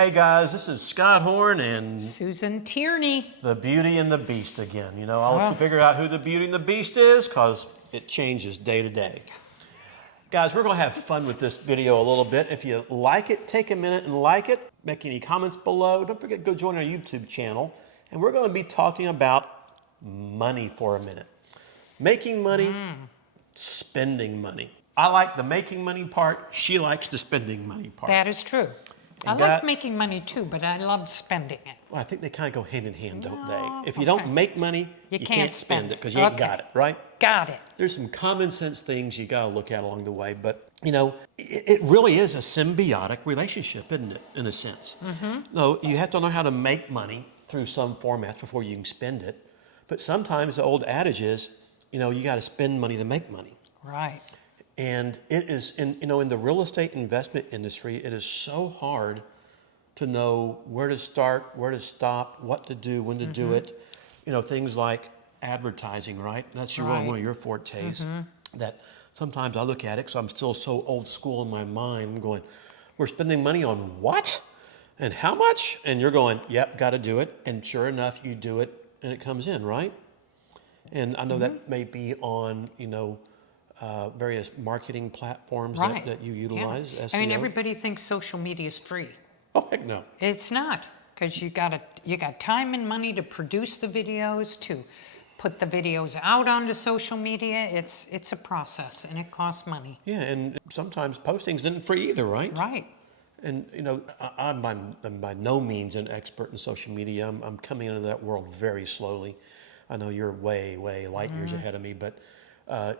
Hey guys, this is Scott Horne and Susan Tierney. the Beauty and the Beast again. You know, I'll let you figure out who the Beauty and the Beast is because it changes day to day. Guys, we're going to have fun with this video a little bit. If you like it, take a minute and like it. Make any comments below. Don't forget to go join our YouTube channel. And we're going to be talking about money for a minute. Making money, spending money. I like the making money part. She likes the spending money part. That is true. I like making money too, but I love spending it. Well, I think they kind of go hand in hand, don't they? If you don't make money, you can't spend it because you ain't got it, right? Got it. There's some common sense things you got to look at along the way, but you know, it really is a symbiotic relationship, isn't it, in a sense? No, you have to know how to make money through some formats before you can spend it. But sometimes the old adage is, you know, you got to spend money to make money. Right. And it is, in the real estate investment industry, it is so hard to know where to start, where to stop, what to do, when to do it. You know, things like advertising, right? That's one of your fortes. That sometimes I look at it because I'm still so old school in my mind. I'm going, we're spending money on what? And how much? And you're going, yep, got to do it. And sure enough, you do it and it comes in, right? And I know that may be on, you know, various marketing platforms that you utilize. SEO. I mean, everybody thinks social media is free. Oh, heck no. It's not, because you got time and money to produce the videos, to put the videos out onto social media. It's a process, and it costs money. Yeah, and sometimes posting's isn't free either, right? Right. And you know, I'm by no means an expert in social media. I'm coming into that world very slowly. I know you're way light years ahead of me, but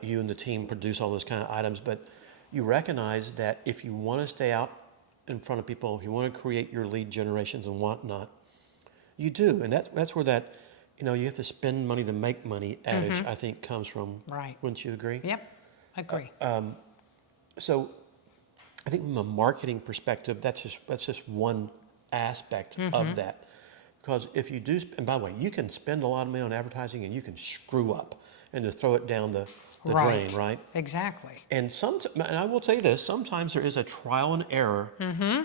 you and the team produce all those kind of items. But you recognize that if you want to stay out in front of people, if you want to create your lead generations and whatnot, you do. And that's where that, you know, you have to spend money to make money adage, I think, comes from. Right. Wouldn't you agree? Yep, I agree. So I think from a marketing perspective, that's just one aspect of that. Because if you do, and by the way, you can spend a lot of money on advertising and you can screw up and just throw it down the drain, right? Exactly. And I will say this, sometimes there is a trial and error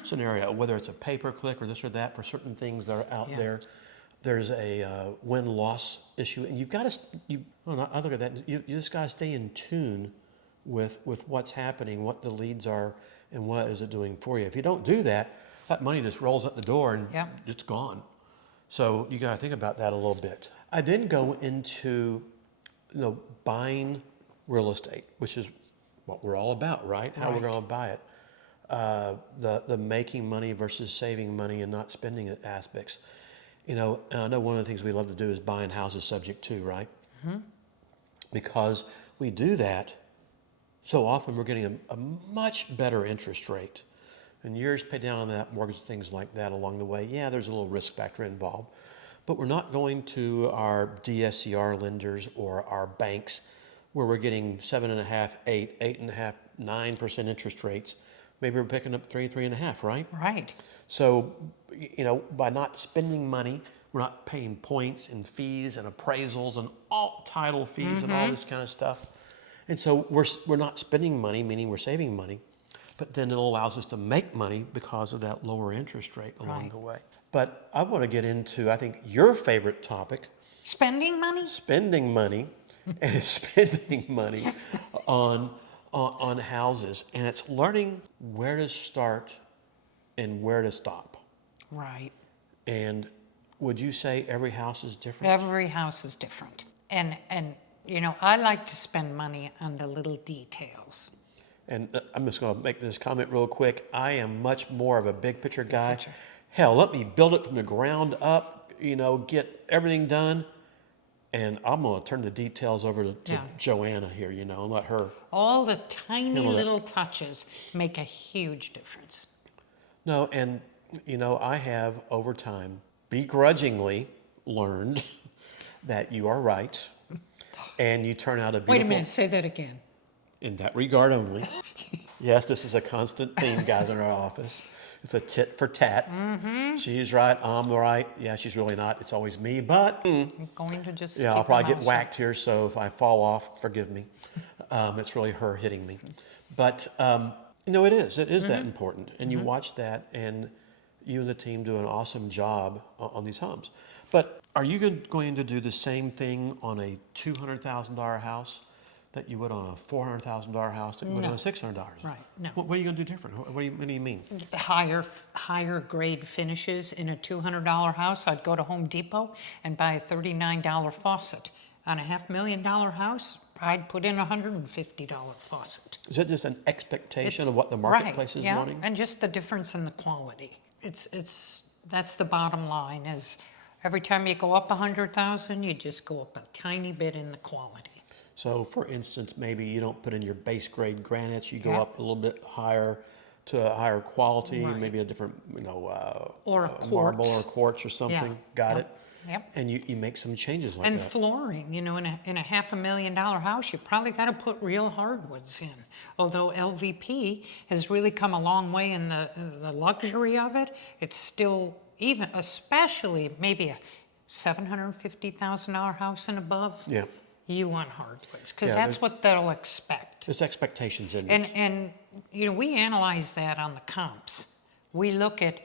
scenario, whether it's a pay-per-click or this or that for certain things that are out there. There's a win-loss issue, and you've got to, I look at that, you just got to stay in tune with what's happening, what the leads are, and what is it doing for you. If you don't do that, that money just rolls out the door and it's gone. So you got to think about that a little bit. I then go into, you know, buying real estate, which is what we're all about, right? How we're going to buy it. The making money versus saving money and not spending it aspects. You know, I know one of the things we love to do is buying houses subject to, right? Because we do that, so often we're getting a much better interest rate. And years pay down on that mortgage, things like that along the way. Yeah, there's a little risk factor involved. But we're not going to our DSCR lenders or our banks where we're getting 7.5%, 8%, 8.5%, 9% interest rates. Maybe we're picking up 3.5%, right? Right. So, you know, by not spending money, we're not paying points and fees and appraisals and all title fees and all this kind of stuff. And so we're not spending money, meaning we're saving money. But then it allows us to make money because of that lower interest rate along the way. But I want to get into, I think, your favorite topic. Spending money? Spending money and spending money on houses. And it's learning where to start and where to stop. Right. And would you say every house is different? Every house is different. And you know, I like to spend money on the little details. And I'm just going to make this comment real quick. I am much more of a big picture guy. Hell, let me build it from the ground up, you know, get everything done. And I'm going to turn the details over to Joanna here, you know, and let her. All the tiny little touches make a huge difference. No, and, you know, I have over time begrudgingly learned that you are right. And you turn out a beautiful. Wait a minute, say that again. In that regard only. Yes, this is a constant theme, guys, in our office. It's a tit for tat. She's right, I'm right. Yeah, she's really not. It's always me, but I'm going to just I'll probably get whacked here, so if I fall off, forgive me. It's really her hitting me. But, you know, it is that important. And you watch that, and You and the team do an awesome job on these homes. But are you going to do the same thing on a $200,000 house that you would on a $400,000 house that you would on a $600? Right, no. What are you going to do different? What do you mean? Higher grade finishes in a $200 house. I'd go to Home Depot and buy a $39 faucet. On a $500,000 house, I'd put in a $150 faucet. Is that just an expectation of what the marketplace is wanting? And just the difference in the quality. That's the bottom line. Is every time you go up 100,000, you just go up a tiny bit in the quality. So, for instance, maybe you don't put in your base grade granites. You go Yeah. up a little bit higher to a higher quality, Right. maybe a different, Or a marble quartz. or quartz or something. Yeah. Got Yep. it. Yep. And you make some changes like And that. flooring, in a $500,000 house, you probably got to put real hardwoods in. Although LVP has really come a long way in the luxury of it, it's still even, especially maybe a $750,000 house and above. Yeah. You want hardwoods because Yeah, that's what they'll expect. There's expectations in it. And we analyze that on the comps. We look at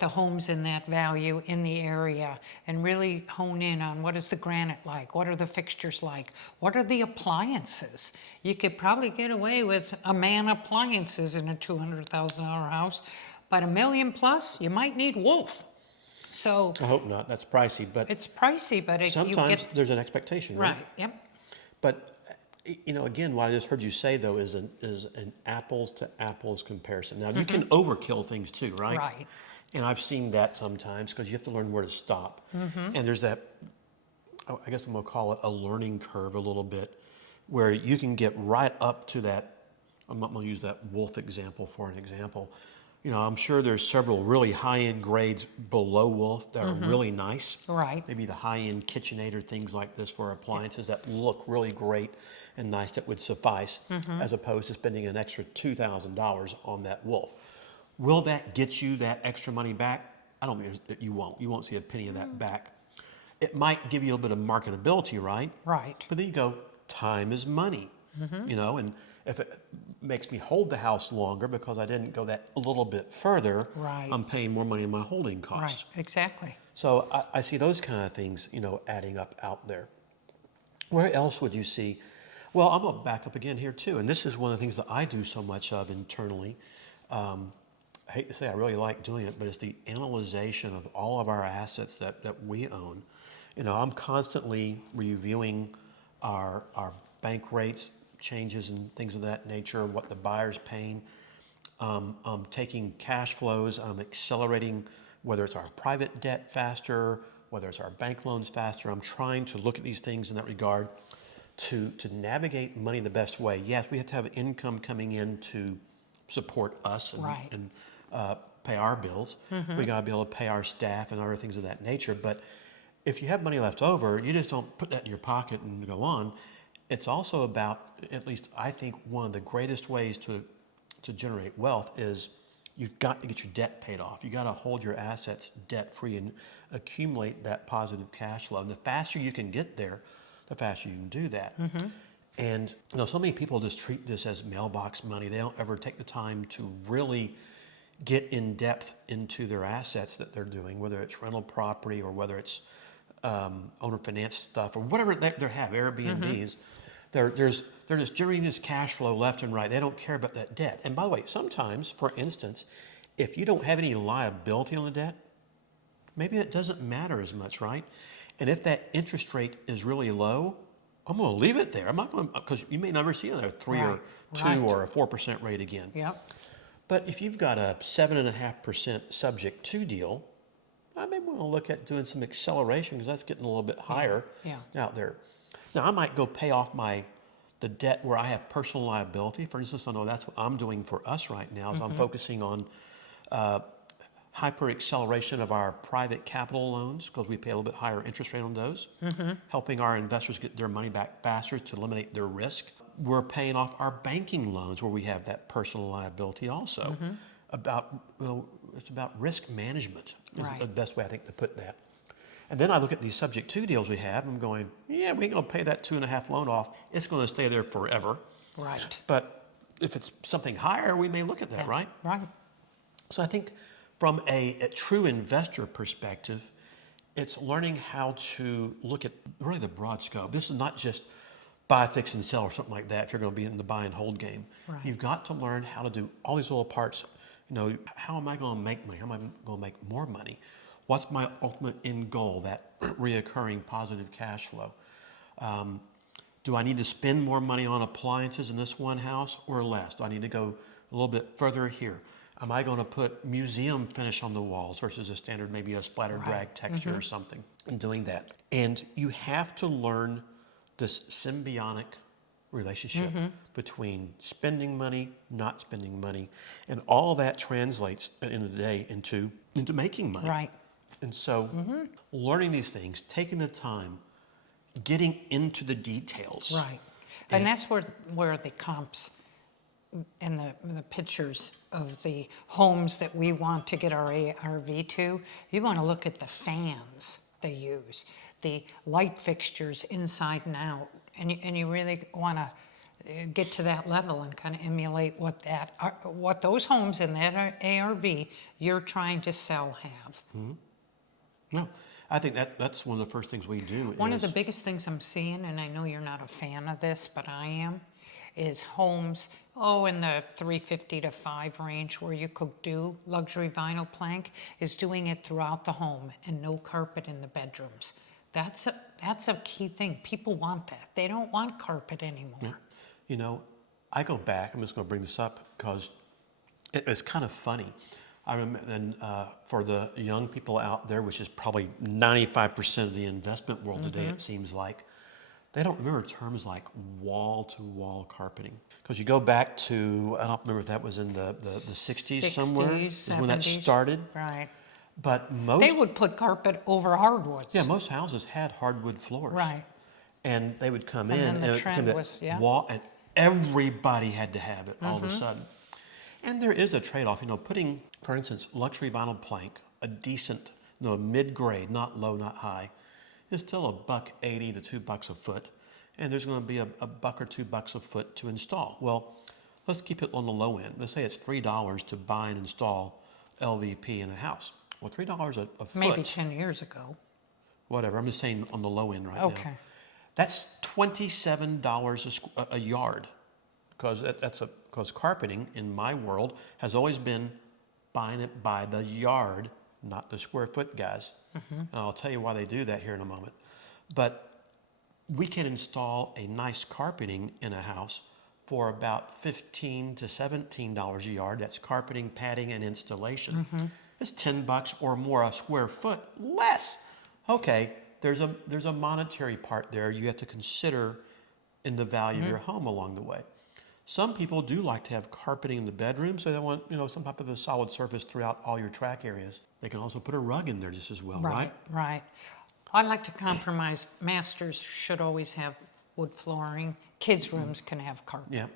the homes in that value in the area and really hone in on what is the granite like, what are the fixtures like, what are the appliances. You could probably get away with a man appliances in a $200,000 house, but $1 million plus, you might need Wolf. So I hope not. That's pricey, but it's pricey, but sometimes there's an expectation, right? right. Yep. But again, what I just heard you say though is an apples to apples comparison. Now you can overkill things too, right? Right. And I've seen that sometimes because you have to learn where to stop. And there's that, I guess I'm gonna call it a learning curve a little bit, where you can get right up to that. I'm not gonna use that Wolf example for an example. I'm sure there's several really high-end grades below Wolf that are really nice. Right. Maybe the high-end KitchenAid or things like this for appliances that look really great and nice that would suffice, as opposed to spending an extra $2,000 on that Wolf. Will that get you that extra money back? I don't think you won't. You won't see a penny of that back. It might give you a little bit of marketability, right? Right. But then you go, time is money, and if it makes me hold the house longer because I didn't go that a little bit further, Right. I'm paying more money in my holding costs. Right. Exactly. So I see those kind of things, adding up out there. Where else would you see? Well, I'm gonna back up again here too, and this is one of the things that I do so much of internally. I hate to say I really like doing it, but it's the analyzation of all of our assets that we own. I'm constantly reviewing our bank rates, changes and things of that nature, what the buyer's paying. I'm taking cash flows, I'm accelerating whether it's our private debt faster, whether it's our bank loans faster. I'm trying to look at these things in that regard to navigate money the best way. Yes, we have to have income coming in to support us Right. and pay our bills. We got to be able to pay our staff and other things of that nature. But if you have money left over, you just don't put that in your pocket and go on. It's also about, at least I think, one of the greatest ways to generate wealth is you've got to get your debt paid off. You got to hold your assets debt free and accumulate that positive cash flow. And the faster you can get there, the faster you can do that. And so many people just treat this as mailbox money. They don't ever take the time to really get in depth into their assets that they're doing, whether it's rental property or whether it's owner finance stuff or whatever they have, Airbnbs. They're just generating this cash flow left and right. They don't care about that debt. And by the way, sometimes, for instance, if you don't have any liability on the debt, maybe it doesn't matter as much, right? And if that interest rate is really low, I'm going to leave it there. I'm not going to, because you may never see another 3 or 2 or a 4% rate again. Yep. But if you've got a 7.5% subject to deal, I may want to look at doing some acceleration because that's getting a little bit higher out there. Now I might go pay off the debt where I have personal liability. For instance, I know that's what I'm doing for us right now is I'm focusing on hyper acceleration of our private capital loans because we pay a little bit higher interest rate on those, helping our investors get their money back faster to eliminate their risk. We're paying off our banking loans where we have that personal liability also. It's about risk management is the best way I think to put that. And then I look at these subject to deals we have and I'm going, yeah, we ain't gonna pay that 2.5 loan off. It's gonna stay there forever. Right. But if it's something higher, we may look at that, right? Right. So I think From a true investor perspective, it's learning how to look at really the broad scope. This is not just buy, fix, and sell or something like that if you're going to be in the buy and hold game. Right. You've got to learn how to do all these little parts. You know, how am I going to make money? How am I going to make more money? What's my ultimate end goal, that reoccurring positive cash flow? Do I need to spend more money on appliances in this one house or less? Do I need to go a little bit further here? Am I going to put museum finish on the walls versus a standard, maybe a splatter drag texture or something, and doing that? And you have to learn this symbiotic relationship between spending money, not spending money, and all that translates at the end of the day into making money. Right. And so learning these things, taking the time, getting into the details. Right. And that's where the comps and the pictures of the homes that we want to get our ARV to, you want to look at the fans they use, the light fixtures inside and out, and you really want to get to that level and kind of emulate what those homes in that ARV you're trying to sell have. No, I think that's one of the first things we do. One of the biggest things I'm seeing, and I know you're not a fan of this, but I am, is homes, in the 350 to 5 range where you could do luxury vinyl plank, is doing it throughout the home and no carpet in the bedrooms. That's a key thing. People want that. They don't want carpet anymore. Yeah. You know, I go back, I'm just going to bring this up because it's kind of funny. I remember, and for the young people out there, which is probably 95% of the investment world today, it seems like, they don't remember terms like wall-to-wall carpeting. Because you go back to, I don't remember if that was in the 60s somewhere, is when that 70s. started. Right. But most... They would put carpet over hardwoods. Yeah, most houses had hardwood floors. Right. And they would come And in then the it trend became was, that wall, and everybody had to have it all of a sudden. And there is a trade-off, putting, for instance, luxury vinyl plank, a decent, mid-grade, not low, not high, is still $1.80 to $2 a foot, and there's going to be a buck or $2 a foot to install. Well, let's keep it on the low end. Let's say it's $3 to buy and install LVP in a house. Well, $3 a foot. Maybe 10 years ago. Whatever. I'm just saying on the low end right now. Okay. That's $27 a yard, because carpeting in my world has always been buying it by the yard, not the square foot, guys. And I'll tell you why they do that here in a moment. But we can install a nice carpeting in a house for about $15 to $17 a yard. That's carpeting, padding, and installation. It's $10 or more a square foot less. Okay, there's a monetary part there you have to consider in the value of your home along the way. Some people do like to have carpeting in the bedroom, so they want some type of a solid surface throughout all your track areas. They can also put a rug in there just as well, right? Right. I like to compromise. Masters should always have wood flooring. Kids' rooms can have carpet. Yeah,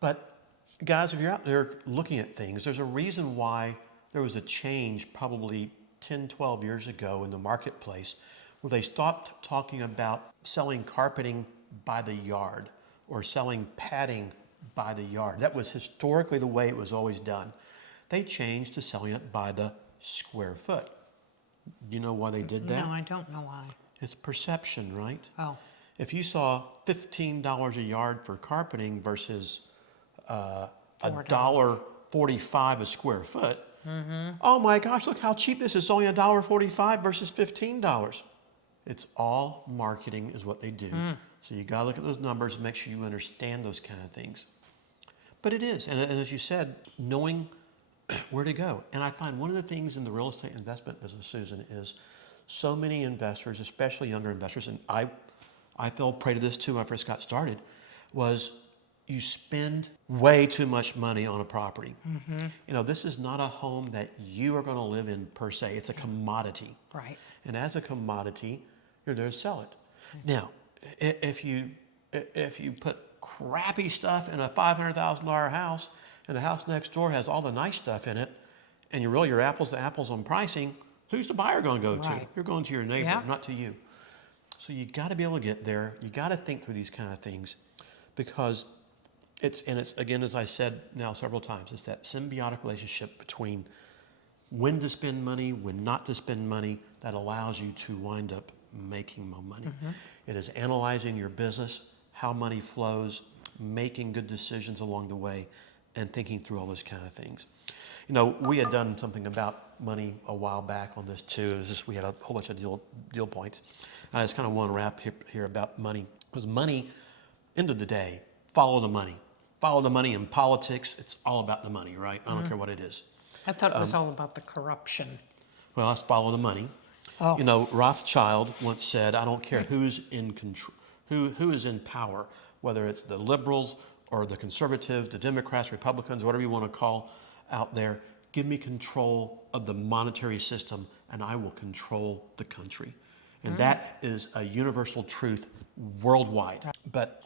but guys, if you're out there looking at things, there's a reason why there was a change probably 10, 12 years ago in the marketplace where they stopped talking about selling carpeting by the yard or selling padding by the yard. That was historically the way it was always done. They changed to selling it by the square foot. You know why they did that? No, I don't know why. It's perception, right? Oh. If you saw $15 a yard for carpeting versus $1.45 a square foot, oh my gosh, look how cheap this is. It's only $1.45 versus $15. It's all marketing is what they do. So you gotta look at those numbers and make sure you understand those kind of things. But it is, and as you said, knowing where to go. And I find one of the things in the real estate investment business, Susan, is so many investors, especially younger investors, and I fell prey to this too when I first got started, was you spend way too much money on a property. This is not a home that you are going to live in per se. It's a commodity. Right. And as a commodity, you're there to sell it. Now, if you put crappy stuff in a $500,000 house, and the house next door has all the nice stuff in it, and you roll your apples to apples on pricing, who's the buyer going to go to? You're going to your neighbor, not to you. So you got to be able to get there. You got to think through these kind of things, because it's again, as I said now several times, it's that symbiotic relationship between when to spend money, when not to spend money, that allows you to wind up making more money. It is analyzing your business, how money flows, making good decisions along the way, and thinking through all those kind of things. You know, we had done something about money a while back on this too. It was just, we had a whole bunch of deal points. I just kind of want to wrap here about money. Because money, end of the day, follow the money. Follow the money in politics. It's all about the money, right? I don't care what it is. I thought it was all about the corruption. Well, let's follow the money. Oh. You know, Rothschild once said, I don't care who's in control, who is in power, whether it's the liberals or the conservatives, the Democrats, Republicans, whatever you want to call out there, give me control of the monetary system and I will control the country. And that is a universal truth worldwide. But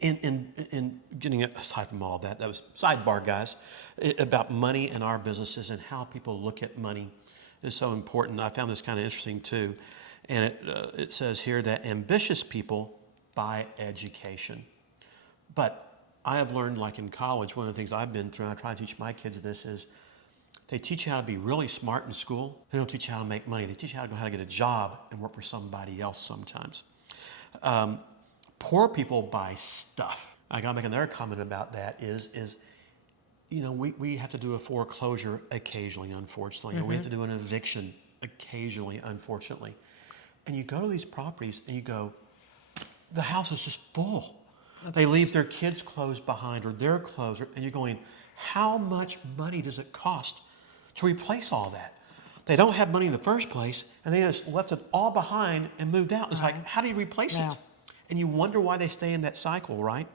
in getting aside from all that, that was sidebar, guys, about money and our businesses and how people look at money is so important. I found this kind of interesting too. And it says here that ambitious people buy education. But I have learned, like in college, one of the things I've been through, and I try to teach my kids this, is they teach you how to be really smart in school. They don't teach you how to make money. They teach you how to get a job and work for somebody else sometimes. Poor people buy stuff. I got to make another comment about that is you know, we have to do a foreclosure occasionally, unfortunately, or we have to do an eviction occasionally, unfortunately. And you go to these properties and you go, the house is just full. They leave their kids' clothes behind or their clothes, and you're going, how much money does it cost to replace all that? They don't have money in the first place, and they just left it all behind and moved out. It's like, how do you replace it? And you wonder why they stay in that cycle, right?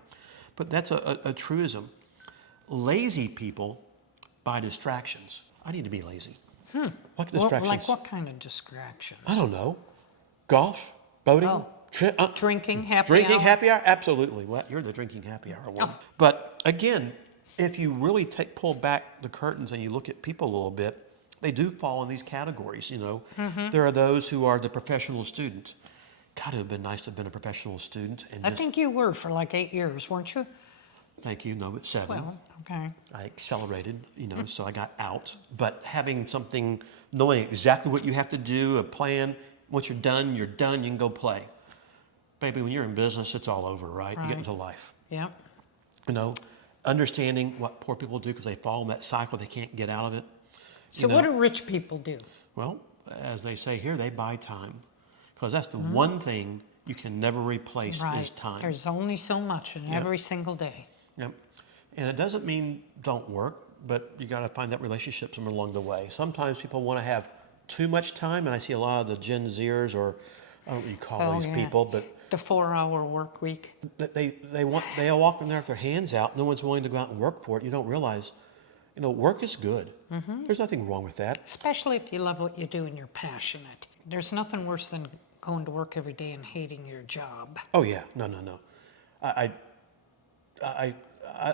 But that's a truism. Lazy people buy distractions. I need to be lazy. What distractions? Like what kind of distractions? I don't know. Golf, boating, Drinking, happy hour? Drinking happy hour? Absolutely. Well, you're the drinking happy hour one. But again, if you really pull back the curtains and you look at people a little bit, they do fall in these categories, you know. There are those who are the professional student. God, it would have been nice to have been a professional student. And I think you were for like 8 years, weren't you? Thank you. No, but 7. Well, okay. I accelerated, you know, so I got out. But having something, knowing exactly what you have to do, a plan, once you're done, you can go play. Baby, when you're in business, it's all over, right? You get into life. Yep. You know, understanding what poor people do because they fall in that cycle, they can't get out of it. So what do rich people do? Well, as they say here, they buy time. Because that's the one thing you can never replace is time. There's only so much in every single day. Yep. And it doesn't mean don't work, but you got to find that relationship somewhere along the way. Sometimes people want to have too much time, and I see a lot of the Gen Zers, or I don't know what you call these people, but the 4-hour work week. they all walk in there with their hands out. No one's willing to go out and work for it. You don't realize, you know, work is good. There's nothing wrong with that. Especially if you love what you do and you're passionate. There's nothing worse than going to work every day and hating your job. Oh yeah, no. I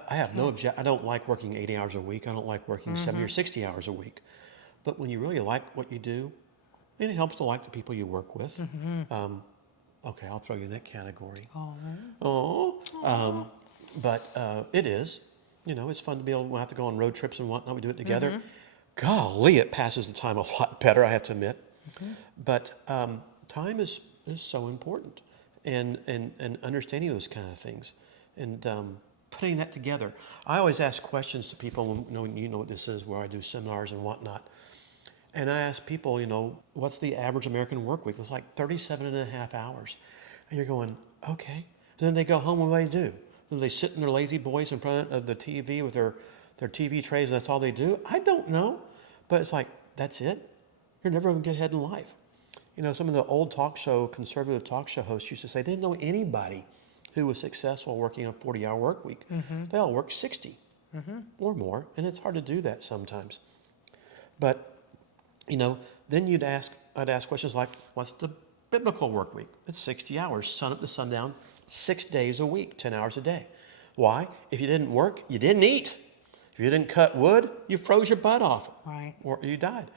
have no objection. I don't like working 80 hours a week. I don't like working 70 or 60 hours a week. But when you really like what you do, and it helps to like the people you work with. Okay, I'll throw you in that category. But it is. You know, it's fun to be able to have to go on road trips and whatnot. We do it together. Golly, it passes the time a lot better, I have to admit. But time is so important, and understanding those kind of things, and putting that together. I always ask questions to people. You know what this is, where I do seminars and whatnot. And I ask people, you know, what's the average American work week? It's like 37 and a half hours. And you're going, okay. And then they go home, and what do they do? Do they sit in their lazy boys in front of the TV with their TV trays, and that's all they do? I don't know. But it's like, that's it? You're never going to get ahead in life. You know, some of the old conservative talk show hosts used to say they didn't know anybody who was successful working a 40-hour work week. They all work 60 or more, and it's hard to do that sometimes. But you know, then I'd ask questions like, what's the biblical work week? It's 60 hours, sun up to sundown, 6 days a week, 10 hours a day. Why? If you didn't work, you didn't eat. If you didn't cut wood, you froze your butt off. Right. Or you died.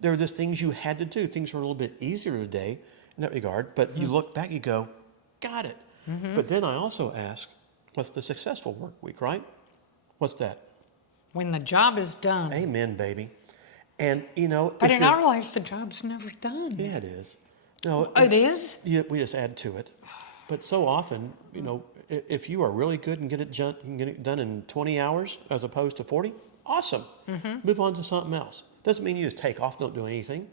There were just things you had to do. Things were a little bit easier today in that regard, but you look back, you go, got it. But then I also ask, what's the successful work week, right? What's that? When the job is done. Amen, baby. And, you know, But if in you're- our life, the job's never done. yeah, it is. No, It is? yeah, we just add to it. But so often, you know, if you are really good and you can get it done in 20 hours as opposed to 40, awesome. Move on to something else. Doesn't mean you just take off, don't do anything,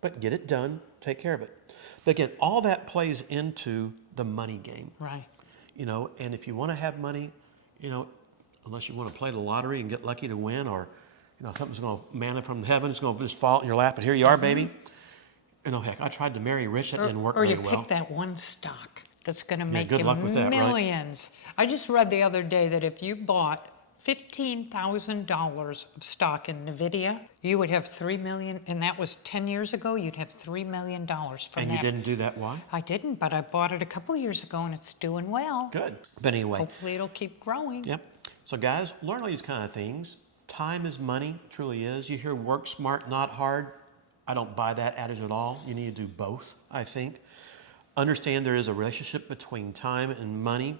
but get it done, take care of it. But again, all that plays into the money game. Right. You know, and if you want to have money, you know, unless you want to play the lottery and get lucky to win, or, you know, something's going to, manna from heaven is going to just fall in your lap, and here you are, baby. You know, heck, I tried to marry rich, that didn't work Or very you well. pick that one stock that's going to make good you luck with that, right? millions. I just read the other day that if you bought $15,000 of stock in NVIDIA, you would have $3 million, and that was 10 years ago, you'd have $3 million from And that. you didn't do that, why? I didn't, but I bought it a couple years ago, and it's doing well. Good. But anyway, Hopefully it'll keep growing. yep. So guys, learn all these kind of things. Time is money, truly is. You hear work smart, not hard. I don't buy that adage at all. You need to do both, I think. Understand there is a relationship between time and money.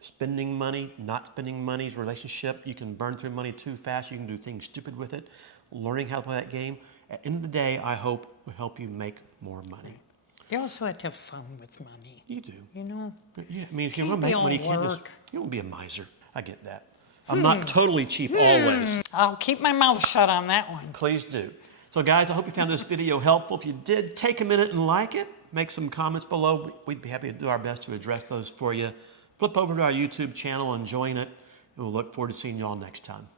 Spending money, not spending money is a relationship. You can burn through money too fast. You can do things stupid with it. Learning how to play that game. At the end of the day, I hope will help you make more money. You also have to have fun with money. You do. You know? Yeah, I mean, if you Can't want to make be all money, you can't just, work. you won't be a miser. I get that. I'm not totally cheap always. I'll keep my mouth shut on that one. Please do. So guys, I hope you found this video helpful. If you did, take a minute and like it. Make some comments below. We'd be happy to do our best to address those for you. Flip over to our YouTube channel and join it. And we'll look forward to seeing you all next time.